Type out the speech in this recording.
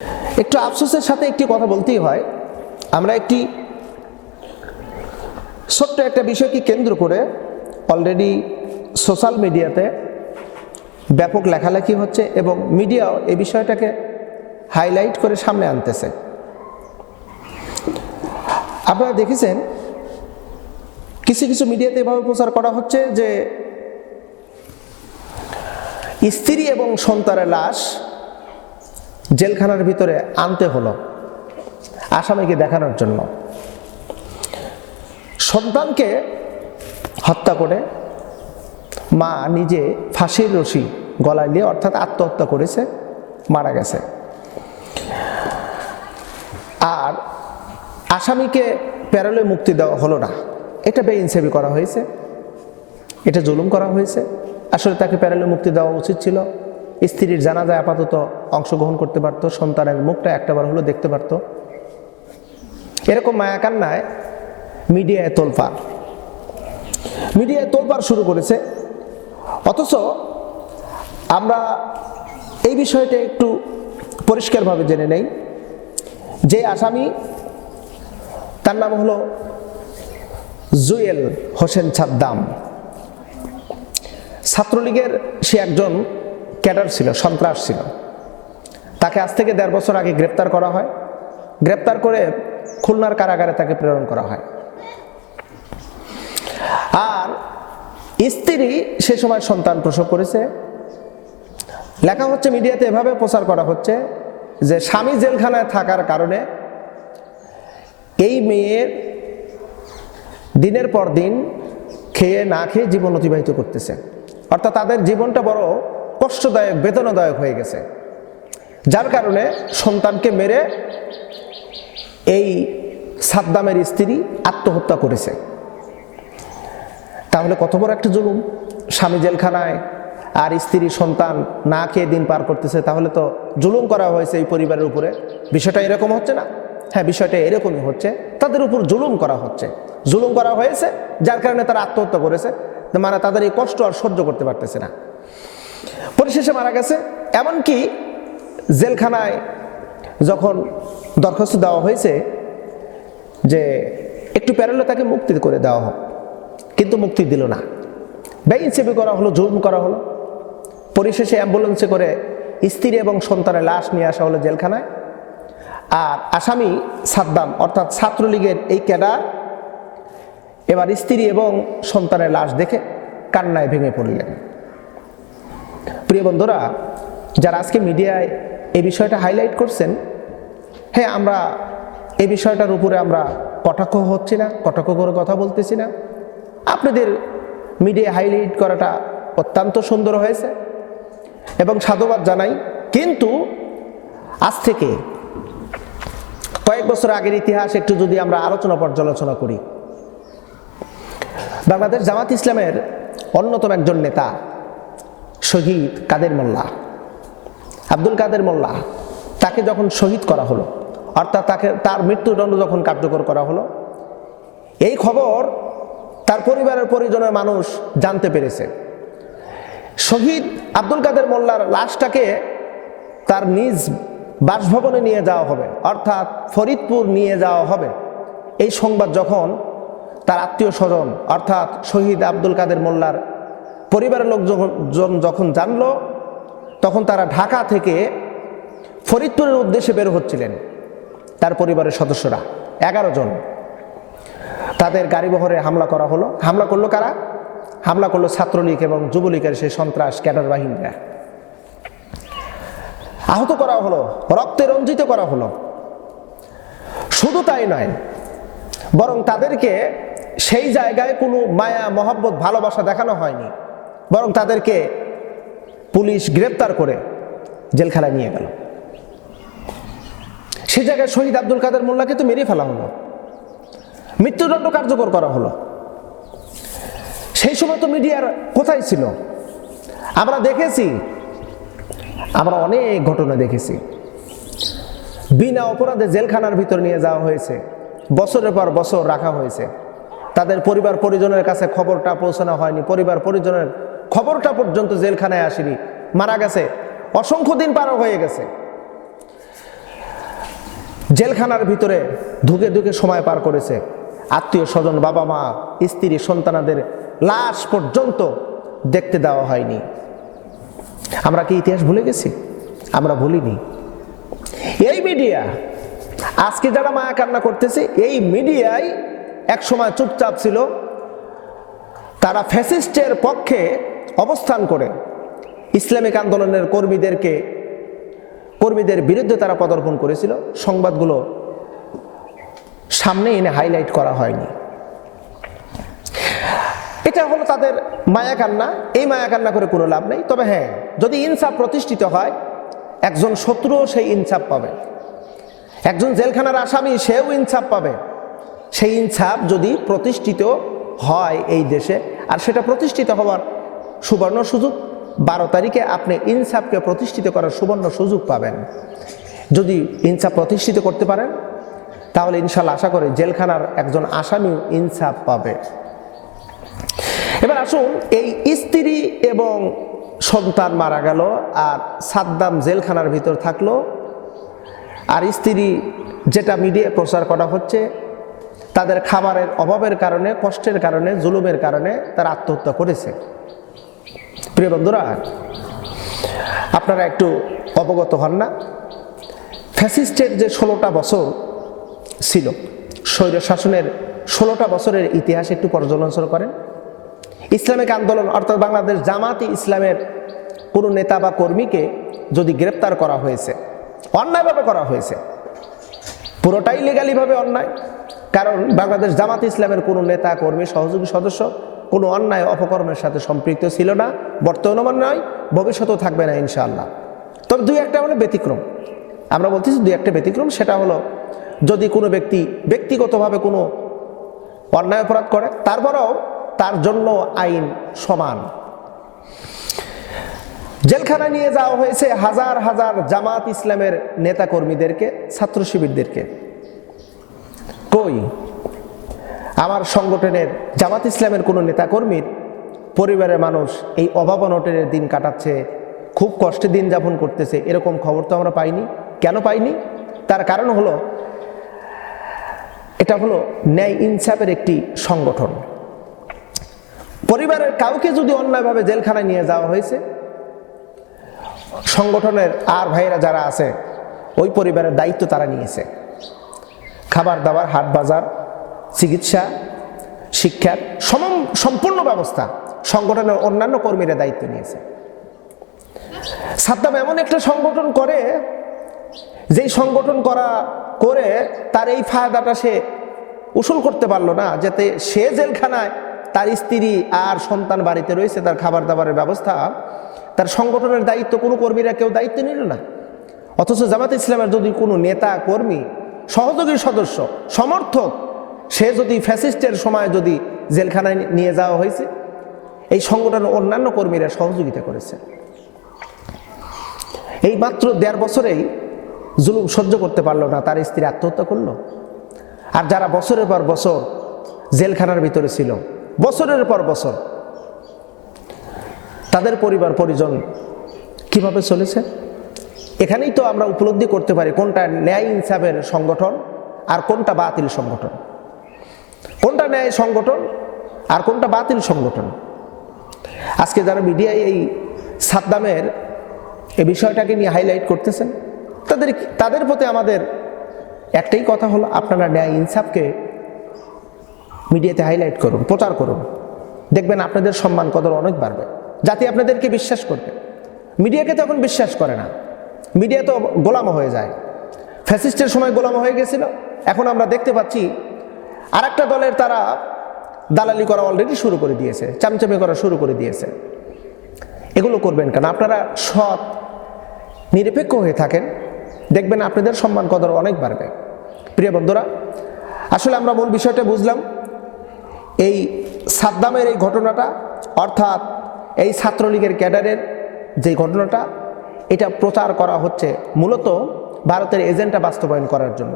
একটু আফসোসের সাথে একটি কথা বলতেই হয়, আমরা একটি ছোট্ট একটা বিষয়কে কেন্দ্র করে অলরেডি সোশ্যাল মিডিয়াতে ব্যাপক লেখালেখি হচ্ছে এবং মিডিয়াও এই বিষয়টাকে হাইলাইট করে সামনে আনতেছে। আপনারা দেখেছেন কিছু কিছু মিডিয়াতে এভাবে প্রচার করা হচ্ছে যে স্ত্রী এবং সন্তানের লাশ জেলখানার ভিতরে আনতে হলো আসামিকে দেখানোর জন্য। সন্তানকে হত্যা করে মা নিজে ফাঁসির রশি গলায় দিয়ে অর্থাৎ আত্মহত্যা করেছে, মারা গেছে। আর আসামিকে প্যারোলে মুক্তি দেওয়া হলো না, এটা বেইনসাফি করা হয়েছে, এটা জুলুম করা হয়েছে। আসলে তাকে প্যারোলে মুক্তি দেওয়া উচিত ছিল। স্ত্রীর জানাজায় আপাতত অংশগ্রহণ করতে পারতো, সন্তানের মুখটা একটাবার হলো দেখতে পারতো। এরকম মায়া কান্নায় মিডিয়ায় তোলপাড় শুরু করেছে। অথচ আমরা এই বিষয়টা একটু পরিষ্কারভাবে জেনে নেই যে আসামি, তার নাম হলো জুয়েল হোসেন সাদ্দাম। ছাত্রলীগের সে একজন ক্যাডার ছিল, সন্ত্রাস ছিল। তাকে আজ থেকে ১.৫ বছর আগে গ্রেপ্তার করা হয়। গ্রেপ্তার করে খুলনার কারাগারে তাকে প্রেরণ করা হয়। আর স্ত্রী সে সময় সন্তান প্রসব করেছে। লেখা হচ্ছে, মিডিয়াতে এভাবে প্রচার করা হচ্ছে যে স্বামী জেলখানায় থাকার কারণে এই মেয়ের দিনের পর দিন খেয়ে না খেয়ে জীবন অতিবাহিত করতেছে, অর্থাৎ তাদের জীবনটা বড় কষ্টদায়ক, বেদনাদায়ক হয়ে গেছে, যার কারণে সন্তানকে মেরে এই সাদ্দামের স্ত্রী আত্মহত্যা করেছে। তাহলে কত বড় একটা জুলুম! স্বামী জেলখানায় আর স্ত্রী সন্তান না খেয়ে দিন পার করতেছে, তাহলে তো জুলুম করা হয়েছে এই পরিবারের উপরে। বিষয়টা এরকম হচ্ছে না? হ্যাঁ, বিষয়টা এরকমই হচ্ছে। তাদের উপর জুলুম করা হচ্ছে, জুলুম করা হয়েছে, যার কারণে তারা আত্মহত্যা করেছে। মানে তাদের এই কষ্ট আর সহ্য করতে পারতেছে না, পরিশেষে মারা গেছে। এমনকি জেলখানায় যখন দরখাস্ত দেওয়া হয়েছে যে একটু প্যারোলে তাকে মুক্তি করে দেওয়া হোক, কিন্তু মুক্তি দিল না। বেইনসাফি করা হলো, জুলুম করা হলো। পরিশেষে অ্যাম্বুলেন্সে করে স্ত্রী এবং সন্তানের লাশ নিয়ে আসা হলো জেলখানায়। আর আসামি সাদ্দাম অর্থাৎ ছাত্রলীগের এই ক্যাডার এবার স্ত্রী এবং সন্তানের লাশ দেখে কান্নায় ভেঙে পড়লেন। প্রিয় বন্ধুরা, যারা আজকে মিডিয়ায় এই বিষয়টা হাইলাইট করছেন, হ্যাঁ, আমরা এই বিষয়টার উপরে আমরা কটাক্ষ হচ্ছি না, কটাক্ষ করে কথা বলতেছি না। আপনাদের মিডিয়া হাইলাইট করাটা অত্যন্ত সুন্দর হয়েছে এবং সাধুবাদ জানাই। কিন্তু আজ থেকে কয়েক বছর আগের ইতিহাস একটু যদি আমরা পর্যালোচনা করি, বাংলাদেশ জামাত ইসলামের অন্যতম একজন নেতা শহীদ কাদের মোল্লা, আব্দুল কাদের মোল্লা, তাকে যখন শহীদ করা হলো, অর্থাৎ তার মৃত্যুদণ্ড যখন কার্যকর করা হলো, এই খবর তার পরিবারের পরিজনের মানুষ জানতে পেরেছে। শহীদ আব্দুল কাদের মোল্লার লাশটাকে তার নিজ বাসভবনে নিয়ে যাওয়া হবে, অর্থাৎ ফরিদপুর নিয়ে যাওয়া হবে। এই সংবাদ যখন তার আত্মীয় স্বজন অর্থাৎ শহীদ আব্দুল কাদের মোল্লার পরিবারের লোকজন যখন জানলো, তখন তারা ঢাকা থেকে ফরিদপুরের উদ্দেশ্যে বের হচ্ছিলেন। তার পরিবারের সদস্যরা 11 জন, তাদের গাড়িবহরে হামলা করা হলো। হামলা করলো কারা? হামলা করলো ছাত্রলীগ এবং যুবলীগের সেই সন্ত্রাস ক্যাডার বাহিনীরা। আহত করা হলো, রক্তে রঞ্জিত করা হলো। শুধু তাই নয়, বরং তাদেরকে সেই জায়গায় কোনো মায়া মহব্বত ভালোবাসা দেখানো হয়নি, বরং তাদেরকে পুলিশ গ্রেপ্তার করে জেলখানায় নিয়ে গেল। সেই জায়গায় শহীদ আব্দুল কাদের মোল্লাকে তো মেরে ফেলা হলো, মৃত্যুদণ্ড কার্যকর করা হলো। সেই সময় তো মিডিয়ার কোথায় ছিল? আমরা দেখেছি, আমরা অনেক ঘটনা দেখেছি। বিনা অপরাধে জেলখানার ভিতর নিয়ে যাওয়া হয়েছে, বছরের পর বছর রাখা হয়েছে। তাদের পরিবার পরিজনের কাছে খবরটা পৌঁছানো হয়নি, পরিবার পরিজনের খবরটা পর্যন্ত জেলখানায় আসেনি, মারা গেছে, অসংখ্য দিন পার হয়ে গেছে। জেলখানার ভিতরে ধুকে ধুকে সময় পার করেছে, আত্মীয় স্বজন, বাবা মা, স্ত্রী, সন্তানাদের লাশ পর্যন্ত দেখতে দেওয়া হয়নি। আমরা কি ইতিহাস ভুলে গেছি? আমরা ভুলিনি। এই মিডিয়া আজকে যারা মায়া কান্না করতেছে, এই মিডিয়ায় এক সময় চুপচাপ ছিল। তারা ফ্যাসিস্টের পক্ষে অবস্থান করে ইসলামিক আন্দোলনের কর্মীদের বিরুদ্ধে তারা পদার্পণ করেছিল। সংবাদগুলো সামনে এনে হাইলাইট করা হয়নি। এটা হলো তাদের মায়া কান্না। এই মায়া কান্না করে কোনো লাভ নেই। তবে হ্যাঁ, যদি ইনসাফ প্রতিষ্ঠিত হয়, একজন শত্রুও সেই ইনসাফ পাবে, একজন জেলখানার আসামি সেও ইনসাফ পাবে। সেই ইনসাফ যদি প্রতিষ্ঠিত হয় এই দেশে, আর সেটা প্রতিষ্ঠিত হওয়ার সুবর্ণ সুযোগ 12 তারিখে আপনি ইনসাফকে প্রতিষ্ঠিত করার সুবর্ণ সুযোগ পাবেন। যদি ইনসাফ প্রতিষ্ঠিত করতে পারেন, তাহলে ইনশাল্লাহ আশা করি জেলখানার একজন আসামিও ইনসাফ পাবে। এবার আসুন, এই স্ত্রী এবং সন্তান মারা গেল, আর সাদ্দাম জেলখানার ভিতর থাকলো, আর স্ত্রী, যেটা মিডিয়ায় প্রচার করা হচ্ছে, তাদের খাবারের অভাবের কারণে, কষ্টের কারণে, জুলুমের কারণে তারা আত্মহত্যা করেছে। প্রিয় বন্ধুরা, আপনারা একটু অবগত হন না? ফ্যাসিস্টের যে 16টা বছর ছিল, স্বৈর শাসনের 16টা বছরের ইতিহাস একটু পর্যালোচনা করেন। ইসলামিক আন্দোলন অর্থাৎ বাংলাদেশ জামাতে ইসলামের কোনো নেতা বা কর্মীকে যদি গ্রেপ্তার করা হয়েছে, অন্যায়ভাবে করা হয়েছে, পুরোটাই লিগালিভাবে অন্যায়। কারণ বাংলাদেশ জামাতে ইসলামের কোনো নেতা, কর্মী, সহযোগী সদস্য কোনো অন্যায় অপকর্মের সাথে সম্পৃক্ত ছিল না, বর্তমানে নয়, ভবিষ্যতেও থাকবে না ইনশাআল্লাহ। তবে দুই একটা হলো ব্যতিক্রম। আমরা বলতেছি দুই একটা ব্যতিক্রম। সেটা হলো, যদি কোনো ব্যক্তি ব্যক্তিগতভাবে কোনো অন্যায় অপরাধ করে, তারপরেও তার জন্য আইন সমান। জেলখানায় নিয়ে যাওয়া হয়েছে হাজার হাজার জামাত ইসলামের নেতা কর্মীদেরকে, ছাত্র শিবিরদেরকে। কই আমার সংগঠনের জামাত ইসলামের কোনো নেতা কর্মীর পরিবারের মানুষ এই অভাব অনটনের দিন কাটাচ্ছে, খুব কষ্টে দিন যাপন করতেছে, এরকম খবর তো আমরা পাইনি। কেন পাইনি? তার কারণ হলো, এটা হলো ন্যায় ইনসাফের একটি সংগঠন। পরিবারের কাউকে যদি অন্যায়ভাবে জেলখানায় নিয়ে যাওয়া হয়েছে, সংগঠনের আর ভাইয়েরা যারা আছে, ওই পরিবারের দায়িত্ব তারা নিয়েছে। খাবার দাবার, হাট বাজার, চিকিৎসা, শিক্ষার সম্পূর্ণ ব্যবস্থা সংগঠনের অন্যান্য কর্মীরা দায়িত্ব নিয়েছে। সাদ্দাম এমন একটা সংগঠন করে, যেই সংগঠন করে তার এই ফায়দাটা সে উসুল করতে পারলো না, যাতে সে জেলখানায়, তার স্ত্রী আর সন্তান বাড়িতে রয়েছে, তার খাবার দাবারের ব্যবস্থা, তার সংগঠনের দায়িত্ব কোনো কর্মীরা কেউ দায়িত্ব নিল না। অথচ জামাত ইসলামের যদি কোনো নেতা, কর্মী, সহযোগী সদস্য, সমর্থক, সে যদি ফ্যাসিস্টের সময় যদি জেলখানায় নিয়ে যাওয়া হয়েছে, এই সংগঠনের অন্যান্য কর্মীরা সহযোগিতা করেছে। এই মাত্র 1.5 বছরেই জুলুম সহ্য করতে পারলো না, তার স্ত্রী আত্মহত্যা করলো। আর যারা বছরের পর বছর জেলখানার ভিতরে ছিল, বছরের পর বছর, তাদের পরিবার পরিজন কিভাবে চলেছে? এখানেই তো আমরা উপলব্ধি করতে পারি কোনটা ন্যায় ইনসাফের সংগঠন আর কোনটা বাতিল সংগঠন, কোনটা ন্যায় সংগঠন আর কোনটা বাতিল সংগঠন। আজকে যারা মিডিয়ায় এই সাদ্দামের এই বিষয়টাকে নিয়ে হাইলাইট করতেছেন, তাদের প্রতি আমাদের একটাই কথা হলো, আপনারা ন্যায় ইনসাফকে মিডিয়াতে হাইলাইট করুন, প্রচার করুন। দেখবেন আপনাদের সম্মান কদর অনেক বাড়বে, জাতি আপনাদেরকে বিশ্বাস করবে। মিডিয়াকে তো এখন বিশ্বাস করে না, মিডিয়া তো গোলাম হয়ে যায়। ফ্যাসিস্টের সময় গোলাম হয়ে গেছিল, এখন আমরা দেখতে পাচ্ছি আর একটা দলের তারা দালালি করা অলরেডি শুরু করে দিয়েছে, চামচামি করা শুরু করে দিয়েছে। এগুলো করবেন কেন? আপনারা সৎ নিরপেক্ষ হয়ে থাকেন, দেখবেন আপনাদের সম্মান কদর অনেক বাড়বে। প্রিয় বন্ধুরা, আসলে আমরা মূল বিষয়টা বুঝলাম। এই সাদ্দামের এই ঘটনাটা, অর্থাৎ এই ছাত্রলীগের ক্যাডারের যে ঘটনাটা, এটা প্রচার করা হচ্ছে মূলত ভারতের এজেন্ডা বাস্তবায়ন করার জন্য।